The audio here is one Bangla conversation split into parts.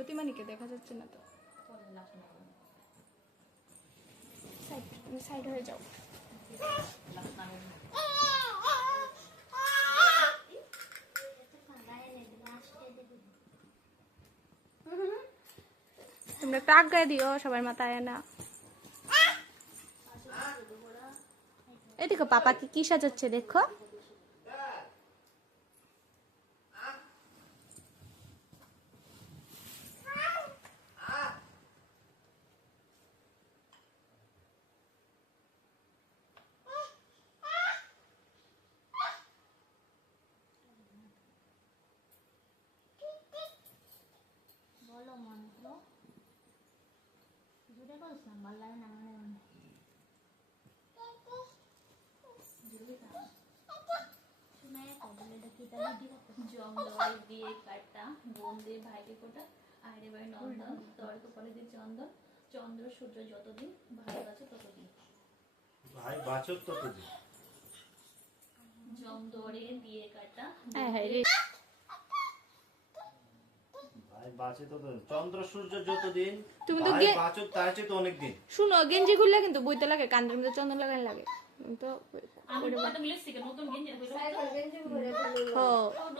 জ্যোতিমানিকে দেখা যাচ্ছে না তো। সাইড হয়ে যাও। তোমরা একটা আজ্ঞা দিও সবার মাথায় না। এদিকে পাপাকে কি সাজাচ্ছে দেখো। দিয়ে কাটা বোন দিয়ে ভাইকে ফোটা আইরে ভাই নন্দন তর্ক করে দিয়ে চন্দন চন্দ্র সূর্য যতদিন ভাই বাঁচে ততদিন ভাই বাঁচো ততদিন জমদরে দিয়ে কাটা ভাই বাঁচে ততদিন চন্দ্র সূর্য যতদিন তুমি তো ভাই বাঁচো তার চেয়ে তো অনেক দিন। শুনো গেঞ্জি খুললে কিন্তু বইতে লাগে কান্দের মধ্যে চন্দন লাগাই লাগে তো আমি কথা মিলেছি নতুন গেঞ্জি ও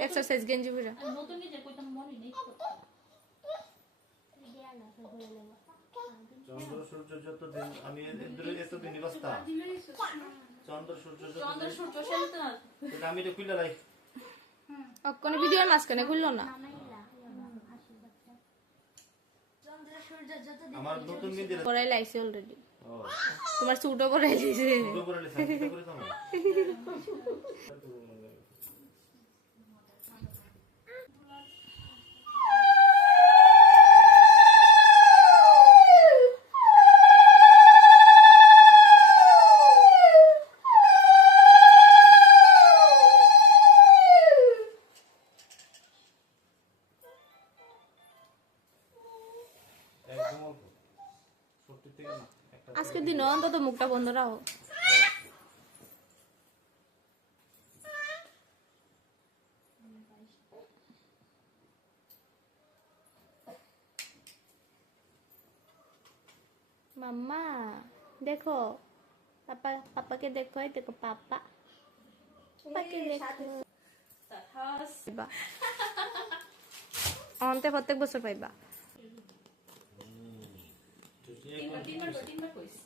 এক্সারসাইজ গেঞ্জি পরে নতুন গেঞ্জি কইতাম মনে নেই চন্দ্র সূর্য যতদিন আমি এতদিনই বাঁচতাম চন্দ্র সূর্য যতদিন আমি তো খুলে লাই কোনো ভিডিওর মাঝখানে খুললো না। আমার নতুন গেঞ্জি পরাই লাইছে অলরেডি। তোমার স্যুটও পরাই দিয়েছে। পুরো করে লাই সাথে করে তো না আজকের দিনও অন্তত মুখটা বন্ধ রাখো। মাম্মা দেখো পাপা পাপাকে দেখো দেখো পাপা পাপাকে দেখো অন্তে প্রত্যেক বছর পাইবা। তিনবার কইস